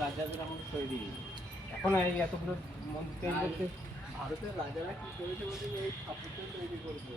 রাজাদের এখন তৈরি এখন এই এতগুলো মন্দির তৈরি করতে ভারতের রাজারা কি করেছে বলতে এই ঠাকুরটা তৈরি করবে।